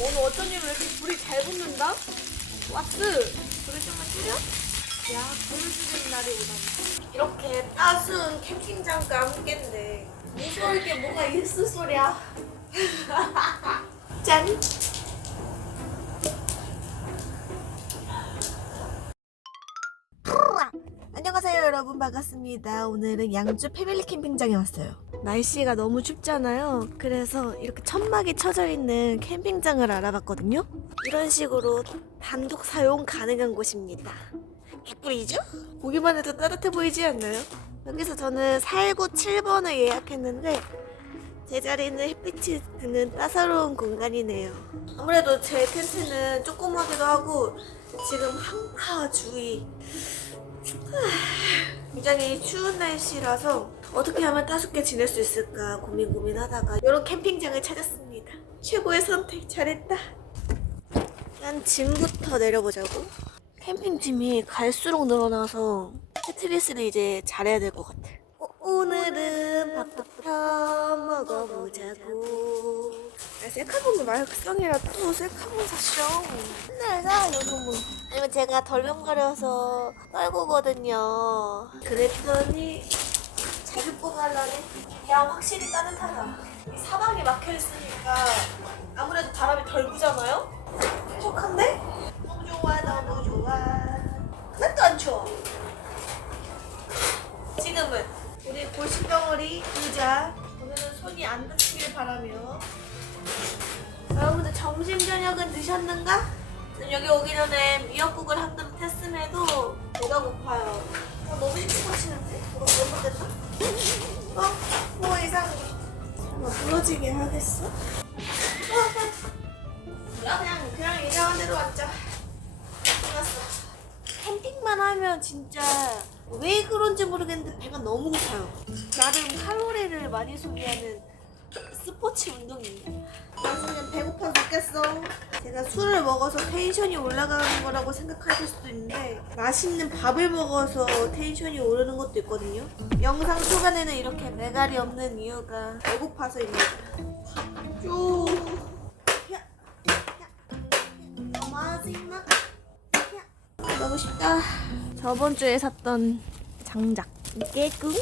오늘 어쩐 일로 이렇게 불이 잘 붙는다? 왓츠 불을 좀만 줄여? 야 불을 줄이는 날이 오다니 이렇게 따스운 캠핑장과 함께인데 무서울 게 뭐가 있을 소리야 짠 반갑습니다 오늘은 양주 패밀리 캠핑장에 왔어요 날씨가 너무 춥잖아요 그래서 이렇게 천막이 쳐져 있는 캠핑장을 알아봤거든요 이런 식으로 단독 사용 가능한 곳입니다 개꿀이죠? 보기만 해도 따뜻해 보이지 않나요? 여기서 저는 419-7번을 예약했는데 제 자리는 햇빛이 드는 따사로운 공간이네요. 아무래도 제 텐트는 조그마기도 하고 지금 한파 주의 굉장히 추운 날씨라서 어떻게 하면 따숩게 지낼 수 있을까 고민 고민하다가 이런 캠핑장을 찾았습니다. 최고의 선택 잘했다. 일단 짐부터 내려보자고. 캠핑 짐이 갈수록 늘어나서 테트리스를 이제 잘해야 될 것 같아. 어, 오늘은 밥부터 먹어보자고. 아, 셀카봉이 마이크성이라 또 셀카봉 샀죠. 맨날 사, 여러분. 아니면 제가 덜렁거려서 떨구거든요. 그랬더니 자주 뽑아라네. 야, 확실히 따뜻하다. 이 사방이 막혀있으니까 아무래도 바람이 덜 부잖아요? 쾌적한데? 너무 좋아, 너무 좋아. 하나도 안 추워. 지금은 우리 골칫덩어리 의자 오늘은 손이 안 다치길 바라며 여러분들 점심 저녁은 드셨는가? 여기 오기 전에 미역국을 한 그릇 했음에도 배가 고파요. 어, 너무 일찍 마시는데? 뭐가 잘못됐나? 어? 뭐 이상해. 뭐 부러지게 하겠어? 어, 야 그냥 그냥 이상한 대로 앉자. 끝났어. 캠핑만 하면 진짜 왜 그런지 모르겠는데 배가 너무 고파요. 나름 칼로리를 많이 소비하는 스포츠 운동입니다. 나중엔 배고파 죽겠어. 제가 술을 먹어서 텐션이 올라가는 거라고 생각하실 수도 있는데 맛있는 밥을 먹어서 텐션이 오르는 것도 있거든요. 영상 초반에는 이렇게 매갈이 없는 이유가 배고파서입니다. 쭉. 야. 너무 쉽다. 저번 주에 샀던 장작 깨꿍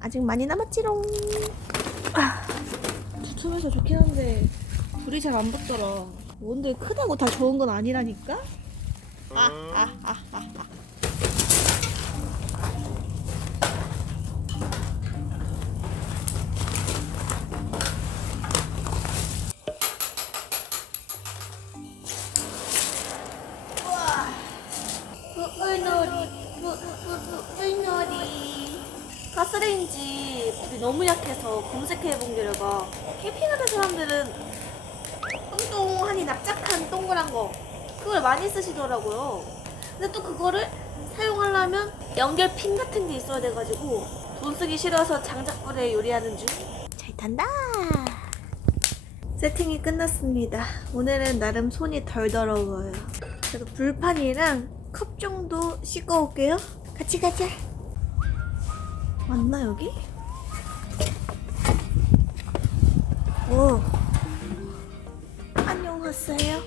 아직 많이 남았지롱. 아, 두툼해서 좋긴 한데 불이 잘 안 붙더라. 뭔데 크다고 다 좋은 건 아니라니까? 아, 아, 아, 아, 아. 가스레인지 불이 너무 약해서 검색해본 결과 캠핑하는 사람들은 뚱뚱하니 납작한 동그란 거 그걸 많이 쓰시더라고요. 근데 또 그거를 사용하려면 연결핀 같은 게 있어야 돼가지고 돈 쓰기 싫어서 장작불에 요리하는 중. 잘 탄다. 세팅이 끝났습니다. 오늘은 나름 손이 덜 더러워요. 그래도 불판이랑 컵 정도 씻고 올게요. 같이 가자. 맞나 여기? 오. 안녕하세요.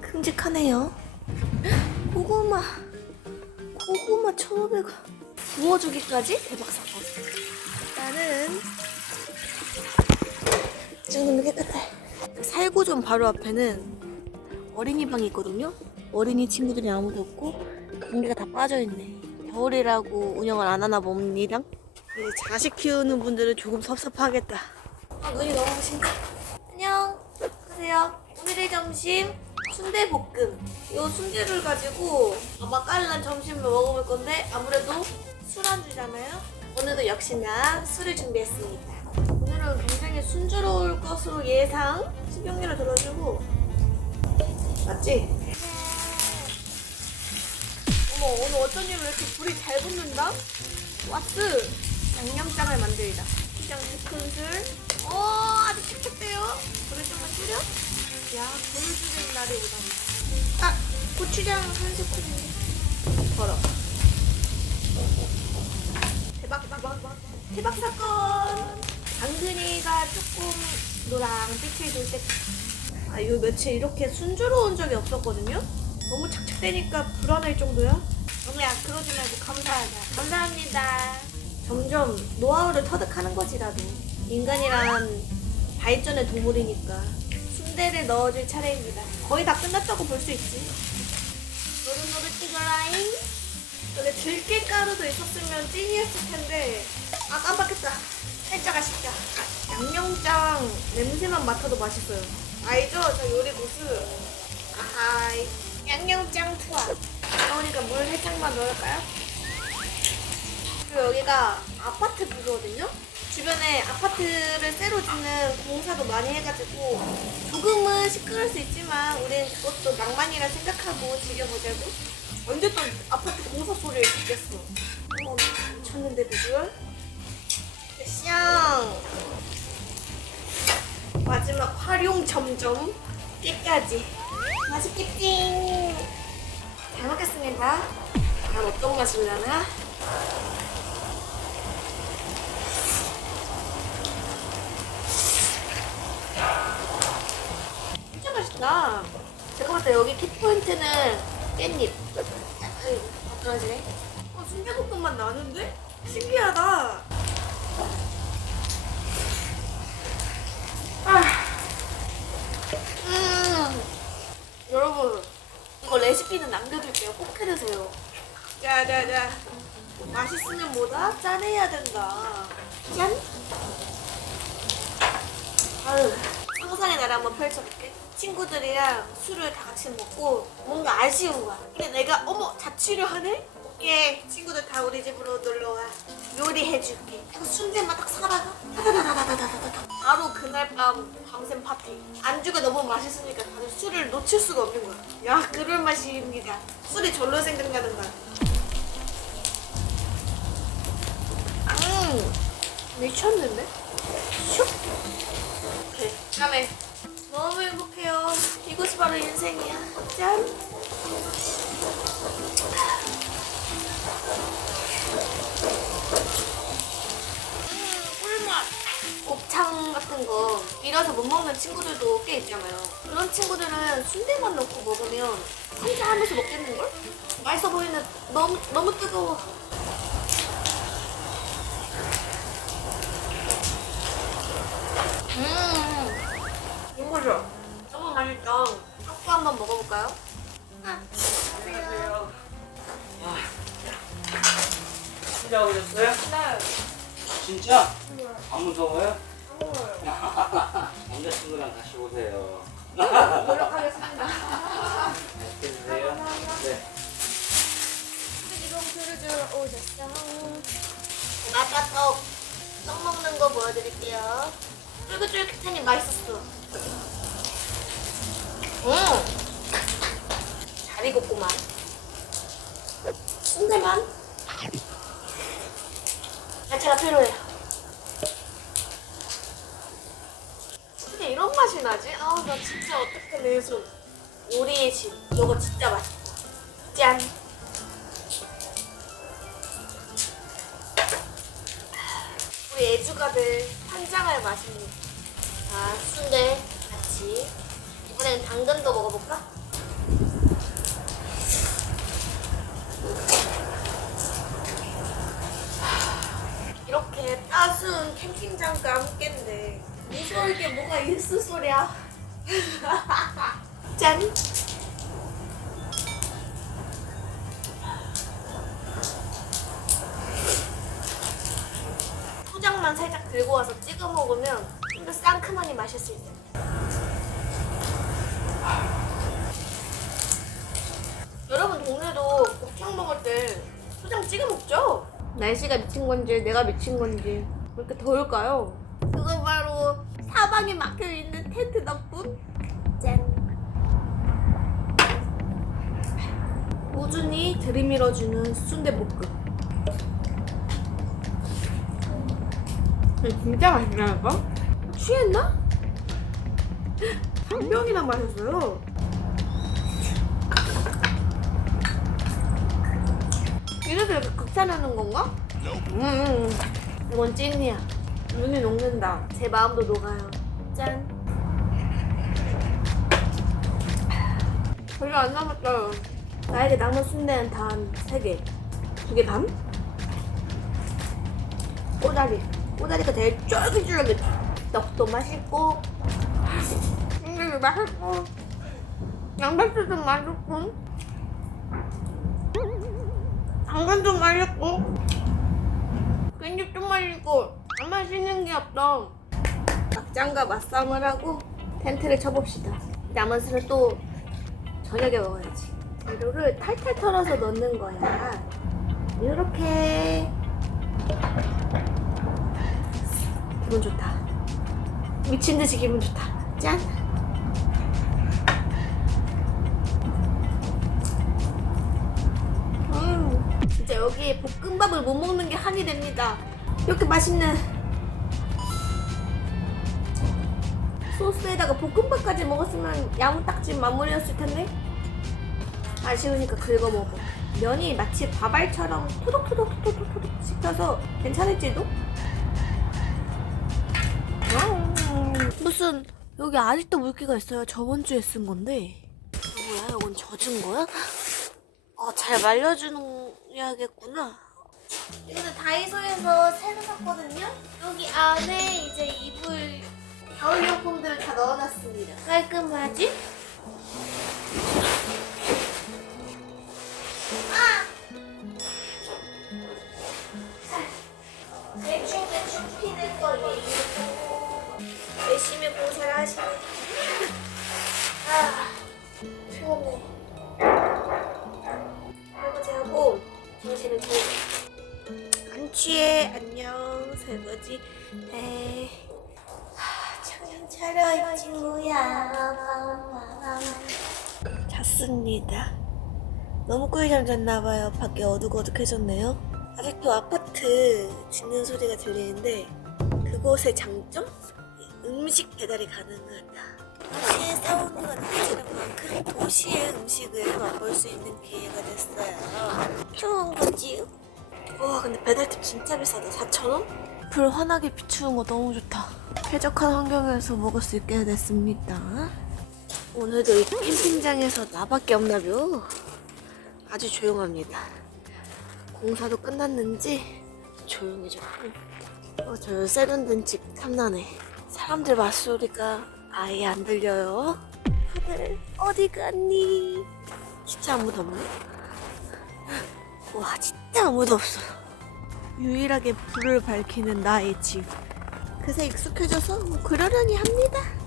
큼직하네요. 고구마. 고구마 1,500원. 구워주기까지 대박 사건. 나는 이 정도면 깨끗해. 살구점 바로 앞에는 어린이방이 있거든요. 어린이 친구들이 아무도 없고 공기가 다 빠져있네. 겨울이라고 운영을 안 하나 봅니다. 이제 자식 키우는 분들은 조금 섭섭하겠다. 아 눈이 너무 부신다. 안녕. 안녕 하세요. 오늘의 점심 순대볶음. 이 순대를 가지고 아마 깔란 점심을 먹어볼 건데 아무래도 술안주잖아요. 오늘도 역시나 술을 준비했습니다. 오늘은 굉장히 순조로울 것으로 예상. 식용유를 들어주고 맞지? 어머 오늘 어쩐 일로 이렇게 불이 잘 붙는다? 왓츠 양념장을 만들자. 고추장 두 큰술. 어 아직 촉촉해요. 불을 좀만 줄여. 야 불을 줄이는 날이 오다니 아 고추장 한 스푼. 걸어. 대박 대박 대박 사건. 당근이가 조금 노랑빛을 돌 때. 아, 요 며칠 이렇게 순조로운 적이 없었거든요? 너무 착착대니까 불안할 정도야? 너무야, 그러지 말고 감사하자. 감사합니다. 점점 노하우를 터득하는 거지, 나도. 인간이란 발전의 동물이니까. 순대를 넣어줄 차례입니다. 거의 다 끝났다고 볼 수 있지. 노릇노릇 찍어라잉. 여기 들깨가루도 있었으면 찐이었을 텐데. 아, 깜빡했다. 살짝 아쉽다. 양념장 냄새만 맡아도 맛있어요. 알죠? 저 요리 고수. 아하이. 양념장 투하. 그러니까 물 살짝만 넣을까요? 그리고 여기가 아파트 구조거든요? 주변에 아파트를 새로 짓는 공사도 많이 해가지고 조금은 시끄러울 수 있지만 우린 그것도 낭만이라 생각하고 즐겨보자고 언제 또 아파트 공사 소리를 듣겠어 어, 미쳤는데 비주얼? 쌍 마지막 활용 점점 끝까지 맛있겠지? 잘 먹겠습니다. 난 어떤 맛일려나? 진짜 맛있다. 제가 봤을 때 여기 키포인트는 깻잎. 아유 떨어지네. 어 순대볶음만 나는데? 신기하다 아. 음. 여러분 이거 레시피는 남겨둘게요. 꼭 해드세요. 야야야. 맛있으면 뭐다? 짠해야 된다. 짠? 아유 상상의 나라 한번 펼쳐볼게. 친구들이랑 술을 다 같이 먹고 뭔가 아쉬운 거야. 근데 내가 어머 자취를 하네? 오케이. 친구들 다 우리 집으로 놀러 와. 요리해줄게. 그 순대만 딱 사다가 다다다다다다다다 바로 그날 밤 밤샘 파티. 안주가 너무 맛있으니까 다들 술을 놓칠 수가 없는 거야. 야 그럴 맛입니다. 술이 절로 생각나는 거야. 음 미쳤는데? 슉. 오케이 다음에 너무 행복해요. 이것이 바로 인생이야. 짠 먹는 친구들도 꽤 있잖아요. 그런 친구들은 순대만 넣고 먹으면 혼자 하면서 먹겠는걸? 맛있어 보이는 너무 너무 뜨거워. 음, 이거죠? 너무 맛있다. 초코 한번 먹어볼까요? 아, 안녕하세요. 혼자 오셨어요? 네. 진짜? 안 무서워요? 먹어요. 남자친구랑 같이 오세요. 노력하겠습니다. 맛있게 드세요. 네. 이동 들어주러 오셨어. 아까 떡, 떡 먹는 거 보여드릴게요. 쫄깃쫄깃하니 맛있었어. 음! 잘 익었구만. 순대만? 야채가 필요해. 이런 맛이 나지? 아우, 나 진짜 어떡해, 내 손. 요리의 신. 이거 진짜 맛있다. 짠! 우리 애주가들 환장할 맛입니다. 자, 순대 같이. 이번엔 당근도 먹어볼까? 이렇게 따스운 캠핑장과 함께인데 무서울 게 뭐가 있을 소리야. 짠! 포장만 살짝 들고 와서 찍어 먹으면 좀 더 상큼하니 맛있을 때. 여러분 동네도 곱창 먹을 때 포장 찍어 먹죠? 날씨가 미친 건지 내가 미친 건지 왜 이렇게 더울까요? 바로 사방에 막혀 있는 텐트 덕분. 짠. 꾸준히 들이밀어주는 순대볶음. 진짜 맛있다니까? 취했나? 한 병이나 마셨어요. 이래서 이렇게 극찬하는 건가? 음, 이건 찐이야. 눈이 녹는다. 제 마음도 녹아요. 짠. 별로 안 남았다. 나에게 남은 순대는 단 3개. 2개 반? 꼬다리. 꼬다리가 되게 쫄깃쫄깃. 떡도 맛있고, 순대도 맛있고, 양배추도 맛있고, 당근도 맛있고, 깻잎도 맛있고, 안 맛있는 게 없다. 막장과 맞싸움을 하고 텐트를 쳐봅시다. 남은 술을 또 저녁에 먹어야지. 재료를 탈탈 털어서 넣는 거야. 이렇게 기분 좋다. 미친 듯이 기분 좋다. 짠. 음, 진짜 여기 볶음밥을 못 먹는 게 한이 됩니다. 이렇게 맛있는 소스에다가 볶음밥까지 먹었으면 야무딱지 마무리였을 텐데. 아쉬우니까 긁어 먹어. 면이 마치 밥알처럼 토독토독토독토독 씹혀서 괜찮을지도? 음, 무슨 여기 아직도 물기가 있어요? 저번 주에 쓴 건데. 뭐야 이건 젖은 거야? 아 잘 말려주야겠구나. 이거는 다이소에서 새로 샀거든요? 여기 안에 이제 이불 겨울용품들을 다 넣어놨습니다. 깔끔하지? 아! 잤습니다 너무 꿀잠 잤나봐요 밖에 어둑어둑해졌네요 아직도 아파트 짖는 소리가 들리는데 그곳의 장점? 음식 배달이 가능하다 도시의 사운드가 느껴지는 만큼 도시의 음식을 맛볼 수 있는 기회가 됐어요 좋은 거지요? 와 근데 배달팁 진짜 비싸다 4,000원? 불 환하게 비추는 거 너무 좋다. 쾌적한 환경에서 먹을 수 있게 됐습니다. 오늘도 이 캠핑장에서 나밖에 없나벼. 아주 조용합니다. 공사도 끝났는지 조용해졌고 어, 저 세련된 집 탐나네. 사람들 말소리가 아예 안 들려요. 다들 어디 갔니? 진짜 아무도 없네. 와 진짜 아무도 없어요. 유일하게 불을 밝히는 나의 집. 그새 익숙해져서 뭐 그러려니 합니다.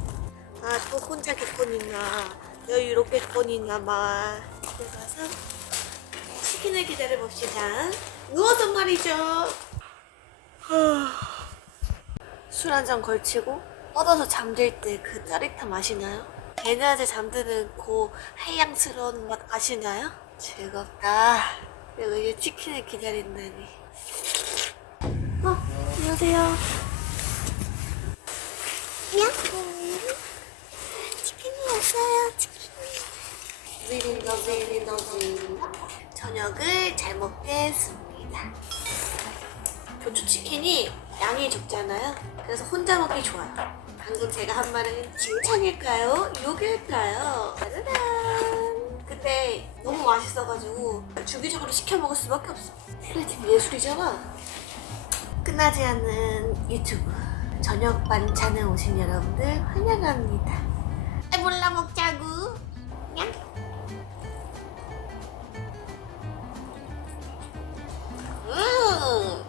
아, 또 혼자 객권이나 여유롭겠거니나 막 들어가서 치킨을 기다려봅시다. 누워서 말이죠. 술 한 잔 걸치고 뻗어서 잠들 때 그 짜릿함 아시나요? 대낮에 잠드는 그 해양스러운 맛 아시나요? 즐겁다. 그리고 이제 치킨을 기다린다니. 어, 안녕하세요. 야호. 치킨이. 지린다, 지린다, 지린다. 저녁을 잘 먹겠습니다. 교추치킨이 양이 적잖아요. 그래서 혼자 먹기 좋아요. 방금 제가 한 말은 칭찬일까요? 욕일까요? 짜자잔. 근데 너무 맛있어가지고 주기적으로 시켜 먹을 수밖에 없어. 플레이팅 예술이잖아. 끝나지 않는 유튜브 저녁 반찬에 오신 여러분들 환영합니다. 아, 몰라 먹자고. 냥. 음.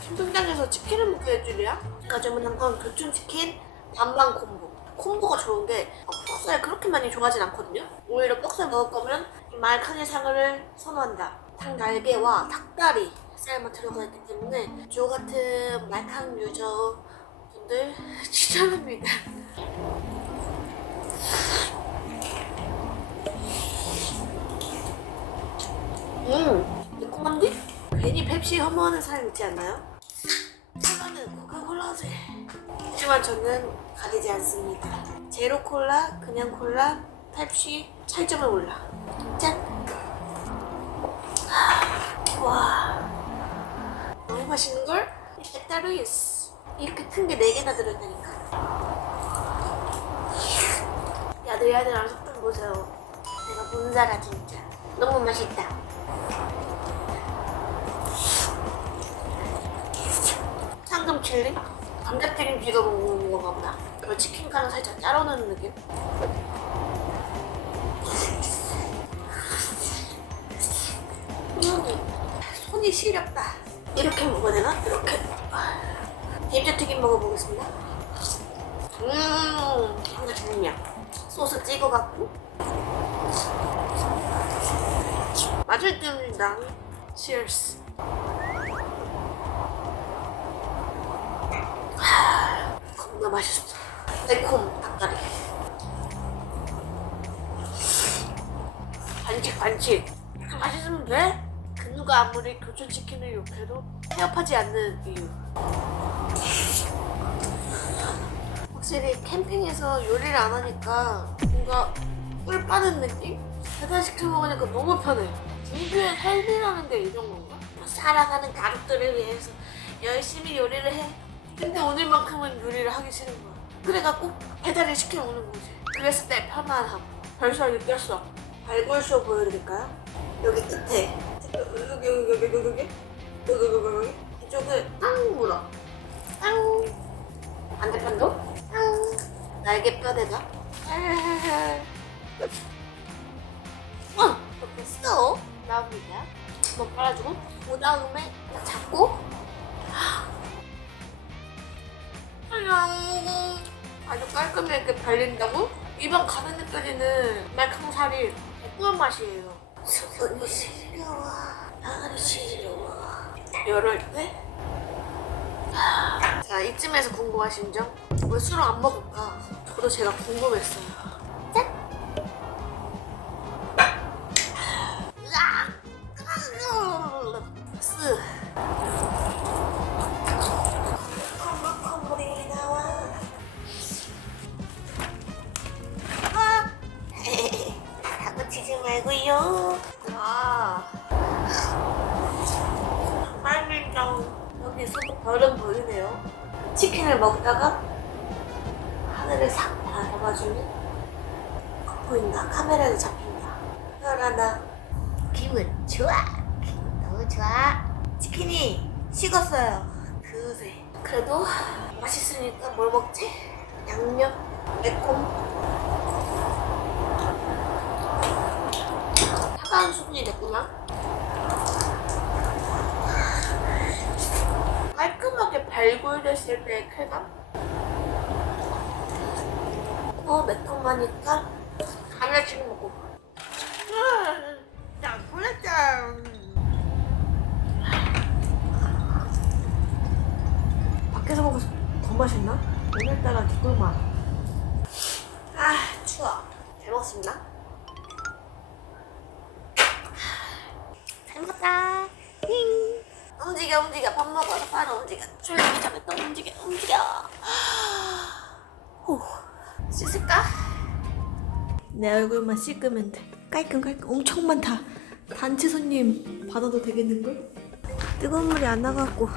캠핑장에서 치킨을 먹게 될 줄이야? 제가 주문한 건 교촌치킨 반반 콤보. 콤보가 좋은 게 어, 뻑살 그렇게 많이 좋아하진 않거든요. 오히려 뻑살 먹을 거면 이 말캉의 상을 선호한다. 닭 날개와 닭다리 쌀만 들어가 있기 때문에 저 같은 말캉 유저 분들 추천합니다. 음, 매콤한데? 괜히 펩시 혐오하는 사람 있지 않나요? 콜라는 코카콜라지. 하지만 저는 가리지 않습니다. 제로 콜라, 그냥 콜라, 펩시, 차이점을 몰라. 짠! 하, 와, 맛있는걸? 이게 따로 있어. 이렇게 큰 게 네 개나 들어있다니까. 야들 야들 안 속도 보세요. 내가 본사라 진짜. 너무 맛있다. 상금 칠리? 감자튀김 비가 먹는 건가 보다. 그리고 치킨 가루 살짝 짜러놓는 느낌? 음, 손이 시렵다. 이렇게 먹어야 되나? 이렇게. 감자튀김 먹어보겠습니다. 음, 감자튀김이야. 소스 찍어갖고. 맛을 듭니다. 하, 겁나 맛있어. 매콤 닭다리. 반칙 반칙. 맛있으면 돼? 그 누가 아무리 교촌 치킨을 욕해도 태업하지 않는 이유. 확실히 캠핑에서 요리를 안 하니까 뭔가 꿀 빠는 느낌? 배달시켜 먹으니까 너무 편해. 인류의 삶이라는 게 이런 건가? 살아가는 가족들을 위해서 열심히 요리를 해. 근데 오늘만큼은 요리를 하기 싫은 거야. 그래가 꼭 배달을 시켜 먹는 거지. 그랬을 때 편안함. 벌써 느꼈어. 발골쇼 보여드릴까요? 여기 끝에 여기 여기 여기 여기 여기 여기 여기 여기 이쪽을 땅 물어. 땅. 반대편도 땅. 날개 뼈대가. 어, 이렇게 써 나옵니다. 한번 빨아주고 그 다음에 딱 잡고 안녕. 아주 깔끔하게 발린다고? 입안 가는 데까지는 말캉살이 꿀 맛이에요. 수분이 시려워. 나가리 시려워. 이럴 때? 자, 이쯤에서 궁금하신 점? 왜 술을 안 먹을까? 저도 제가 궁금했어요. 식었어요. 그새. 그래도 맛있으니까 뭘 먹지? 양념, 매콤. 차가운 수분이 됐구나. 깔끔하게 발굴됐을 때의 쾌감? 어, 매콤하니까 하나씩 먹고. 짱, 콜라짱. 밖에서 먹어서 더 맛있나? 오늘따라 개꿀맛. 아, 추워. 잘 먹었습니다. 잘 먹었다. 힝. 움직여, 움직여. 밥 먹어서 바로 움직여. 전에 또 움직여, 움직여. 후. 씻을까? 내 얼굴만 씻으면 돼. 깔끔깔끔 엄청 많다. 단체 손님 받아도 되겠는걸? 뜨거운 물이 안 나갖고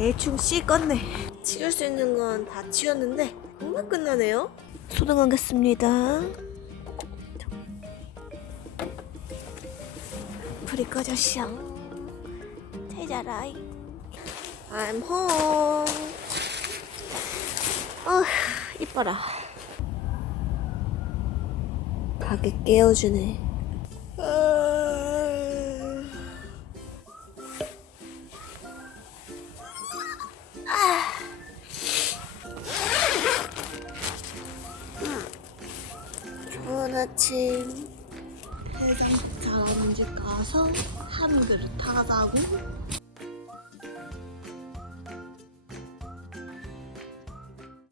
대충 씻었네. 치울 수 있는 건 다 치웠는데 금방 끝나네요. 소등하겠습니다. 불이 꺼졌어. 잘 자라. I'm home. 어, 이뻐라. 가게 깨워주네. 아침. 해장 잘하는지 가서 한 그릇 타가고